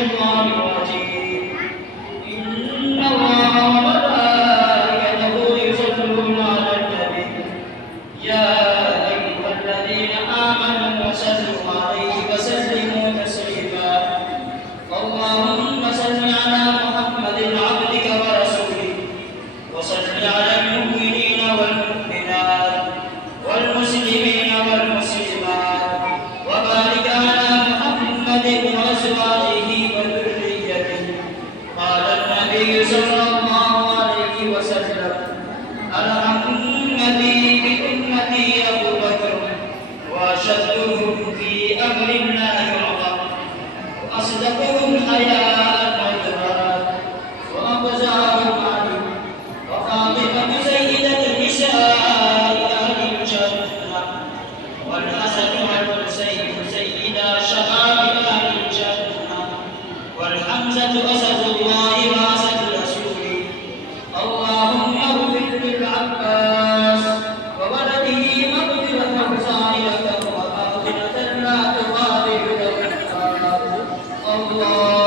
الشيطان الرجيم إن الله وملائكته يصلون على النبي يا أيها الذين آمنوا صلوا عليه وسلموا تسليما اللهم صل على محمد عبدك ورسولك وصل على المؤمنين والمؤمنات والمسلمين والمسلمات وبارك على محمد وأزواجه وذريته قال النبي صلى الله عليه وسلم أرحمني بأمتي أبو بكر وأشدهم في أمر الله عمر وأصدقهم حياء وجهاد وأبزعهم علي وفاطمة سيدة النساء أهل الجنة والحسن والحسين سيدا شباب أهل الجنة والحمزة أسد الله وأسد رسوله اللهم اغفر للعباس وولده مغفرة صائلة ومغفرة لا تغادر ذنبا الله